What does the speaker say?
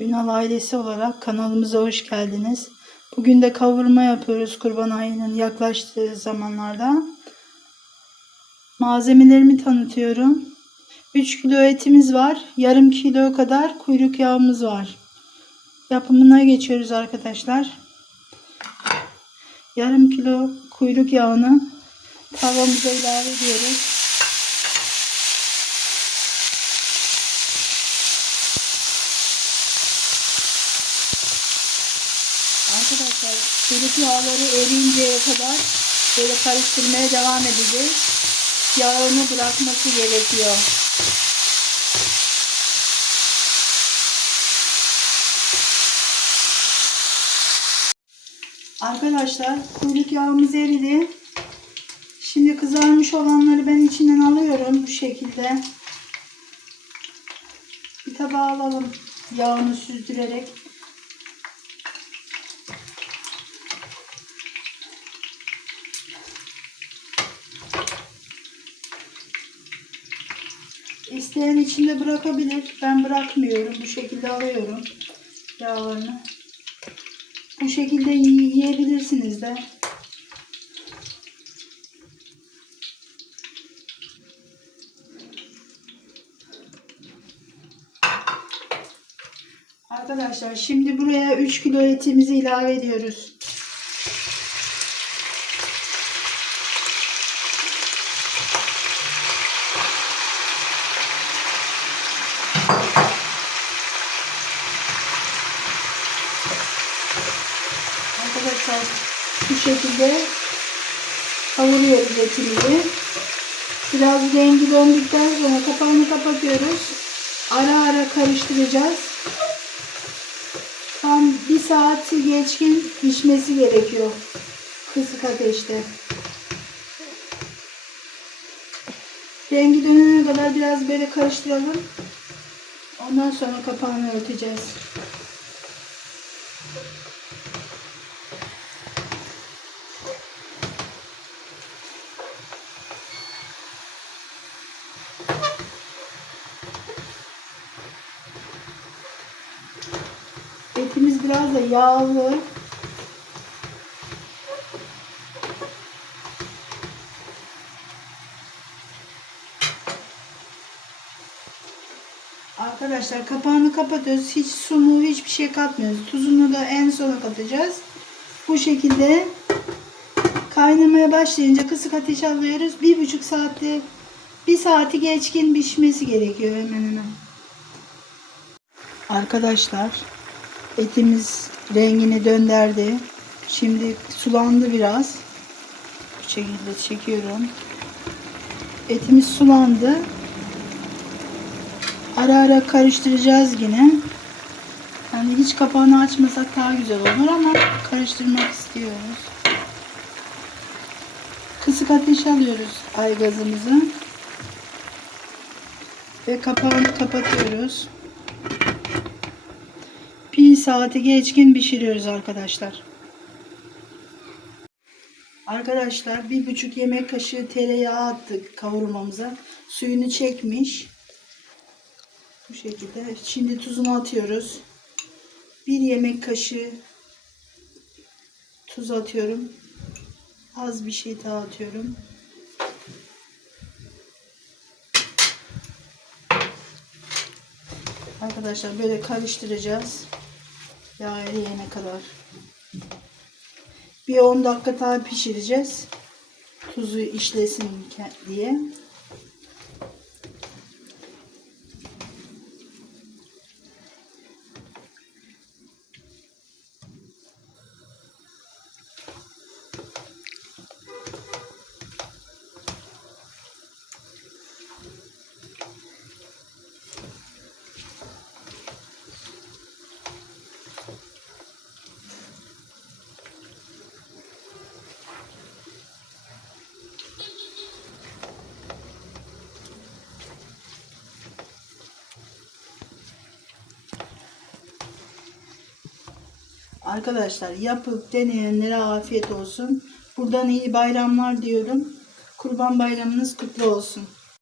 Ünal ailesi olarak kanalımıza hoş geldiniz. Bugün de kavurma yapıyoruz kurban ayının yaklaştığı zamanlarda. Malzemelerimi tanıtıyorum. 3 kilo etimiz var. Yarım kilo kadar kuyruk yağımız var. Yapımına geçiyoruz arkadaşlar. Yarım kilo kuyruk yağını tavamıza ilave ediyoruz. Arkadaşlar kuyruk yağları eriyinceye kadar böyle karıştırmaya devam edeceğiz. Yağını bırakması gerekiyor. Arkadaşlar kuyruk yağımız eridi. Şimdi kızarmış olanları ben içinden alıyorum bu şekilde. Bir tabağa alalım yağını süzdürerek. İsteyen içinde bırakabilir. Ben bırakmıyorum. Bu şekilde alıyorum yağlarını. Bu şekilde yiyebilirsiniz de. Arkadaşlar şimdi buraya 3 kilo etimizi ilave ediyoruz. Arkadaşlar bu şekilde kavuruyoruz etimizi. Biraz rengi döndükten sonra kapağını kapatıyoruz. Ara ara karıştıracağız. Tam bir saati geçkin pişmesi gerekiyor. Kısık ateşte. Rengi dönene kadar biraz böyle karıştıralım. Ondan sonra kapağını örteceğiz. Etimiz biraz da yağlı. Arkadaşlar kapağını kapatıyoruz. Hiç sunu hiçbir şey katmıyoruz. Tuzunu da en sona katacağız. Bu şekilde kaynamaya başlayınca kısık ateş alıyoruz. Bir buçuk saatte bir saati geçkin pişmesi gerekiyor hemen hemen. Arkadaşlar etimiz rengini döndürdü. Şimdi sulandı biraz. Bu şekilde çekiyorum. Etimiz sulandı. Ara ara karıştıracağız yine. Yani hiç kapağını açmasak daha güzel olur ama karıştırmak istiyoruz. Kısık ateş alıyoruz ay gazımızı. Ve kapağını kapatıyoruz. Saati geçkin pişiriyoruz arkadaşlar. Arkadaşlar bir buçuk yemek kaşığı tereyağı attık kavurmamıza. Suyunu çekmiş. Bu şekilde. Şimdi tuzunu atıyoruz. Bir yemek kaşığı tuz atıyorum. Az bir şey daha atıyorum. Arkadaşlar böyle karıştıracağız. Yağ eriyene kadar. Bir 10 dakika daha pişireceğiz. Tuzu işlesin diye. Arkadaşlar yapıp deneyenlere afiyet olsun. Buradan iyi bayramlar diyorum. Kurban bayramınız kutlu olsun.